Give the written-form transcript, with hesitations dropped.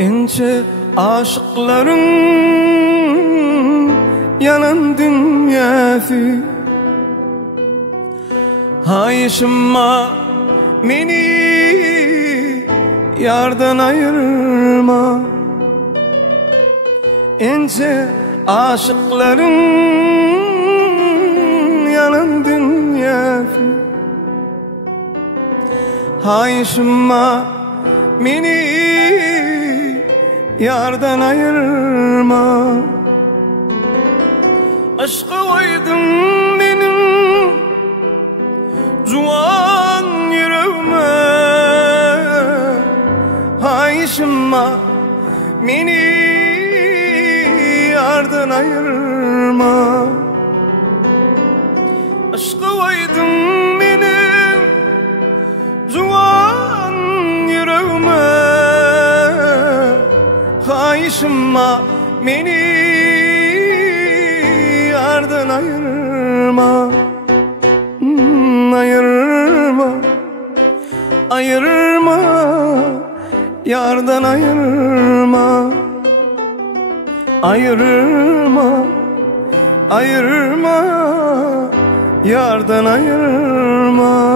ince aşıkların yanan dünyası. Hayışma beni yardan ayırma, ince aşıkların yanan dünyası. Hayışma beni yardan ayırma. Aşka vaydım benim juan yüreğime. Hayışma beni yardan ayırma. Aşka vaydım benim juan yüreğime. Hayışma beni yardan ayırma. Ayırma, ayırma, yardan ayırma. Ayırma, ayırma, yardan ayırma.